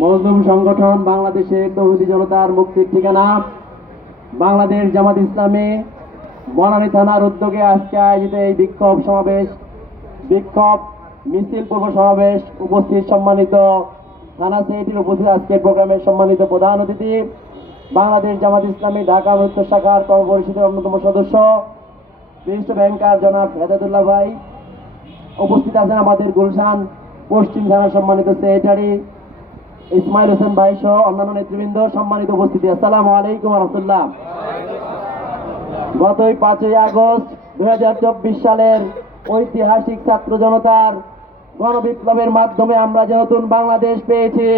মজলুম সংগঠন বাংলাদেশের তৌহিদি জনতার মুক্তির ঠিকানা বাংলাদেশ জামাত ইসলামী বনানী থানার উদ্যোগে আজকে আয়োজিত এই বিক্ষোভ মিছিল পূর্ব সমাবেশ উপস্থিত সম্মানিত থানা সেক্রেটারি উপস্থিত আজকের প্রোগ্রামের সম্মানিত প্রধান অতিথি বাংলাদেশ জামাত ইসলামী ঢাকা উত্তর শাখার কর্ম পরিষদের অন্যতম সদস্য বিশিষ্ট ব্যাংকার জনাব হেদায়েতুল্লাহ ভাই, উপস্থিত আছেন আমাদের গুলশান পশ্চিম থানার সম্মানিত সেক্রেটারি ইসমাইল হোসেন ভাই সহ অন্যান্য নেতৃবৃন্দ, সম্মানিত উপস্থিতি, আসসালামু আলাইকুম ওয়া রাহমাতুল্লাহ। গত 5ই আগস্ট 2024 সালের ঐতিহাসিক ছাত্র জনতার গণবিপ্লবের মাধ্যমে আমরা যে নতুন বাংলাদেশ পেয়েছি,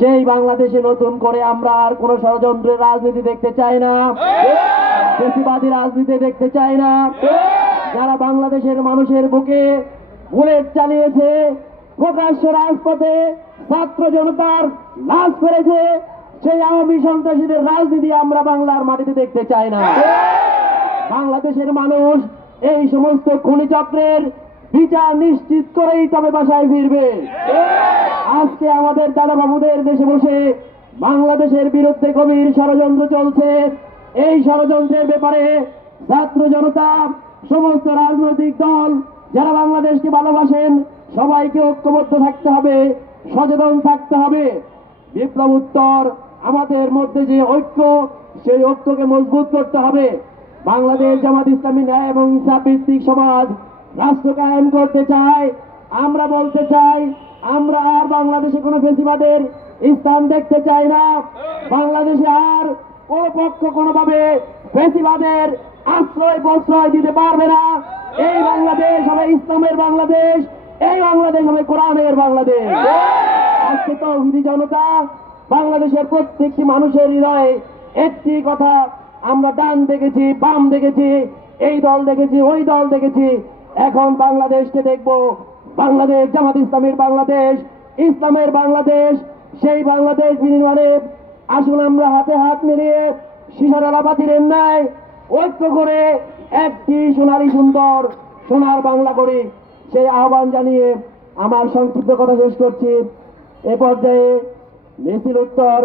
সেই বাংলাদেশে নতুন করে আমরা আর কোন ষড়যন্ত্রের রাজনীতি দেখতে চাই না, ফ্যাসিবাদী রাজনীতি দেখতে চাই না। যারা বাংলাদেশের মানুষের বুকে বুলেট চালিয়েছে, প্রকাশ্য রাজপথে ছাত্র জনতার লাশ ফেলেছে, সেই আওয়ামী সন্ত্রাসীদের রাজনীতি আমরা বাংলার মাটিতে দেখতে চাই না। বাংলাদেশের মানুষ এই সমস্ত খুনি চক্রের বিচার নিশ্চিত করেই তবে বাসায় ফিরবে। আজকে আমাদের দাদা বাবুদের দেশে বসে বাংলাদেশের বিরুদ্ধে গভীর ষড়যন্ত্র চলছে। এই ষড়যন্ত্রের ব্যাপারে ছাত্র জনতা, সমস্ত রাজনৈতিক দল যারা বাংলাদেশকে ভালোবাসেন, সবাইকে ঐক্যবদ্ধ থাকতে হবে, সচেতন থাকতে হবে। বিপ্লব উত্তর আমাদের মধ্যে যে ঐক্য, সেই ঐক্যকে মজবুত করতে হবে। বাংলাদেশ জামাত ইসলামী ন্যায় এবং ইনসাফ ভিত্তিক সমাজ রাষ্ট্র কায়েম করতে চায়। আমরা বলতে চাই, আমরা আর বাংলাদেশে কোনো ফ্যাসিবাদের স্থান দেখতে চাই না। বাংলাদেশে আর কোনো পক্ষ কোনোভাবে ফ্যাসিবাদের আশ্রয় প্রশ্রয় দিতে পারবে না। এই বাংলাদেশ হবে ইসলামের বাংলাদেশ, এই বাংলাদেশ হবে কোরআনের বাংলাদেশ। আজকে তৌহিদি জনতা বাংলাদেশের প্রত্যেকটি মানুষের হৃদয়ে একটি কথা, আমরা ডান দেখেছি, বাম দেখেছি, এই দল দেখেছি, ওই দল দেখেছি, এখন বাংলাদেশকে দেখব বাংলাদেশ জামাত ইসলামীর বাংলাদেশ, ইসলামের বাংলাদেশ। সেই বাংলাদেশ বিনির্মাণে আসুন আমরা হাতে হাত মিলিয়ে সিসার আলাপাতিরের ন্যায় ঐক্য করে একটি সোনালী সুন্দর সোনার বাংলা করি, সেই আহ্বান জানিয়ে আমার সংক্ষিপ্ত কথা শেষ করছি। এ পর্যায়ে মিছিল উত্তর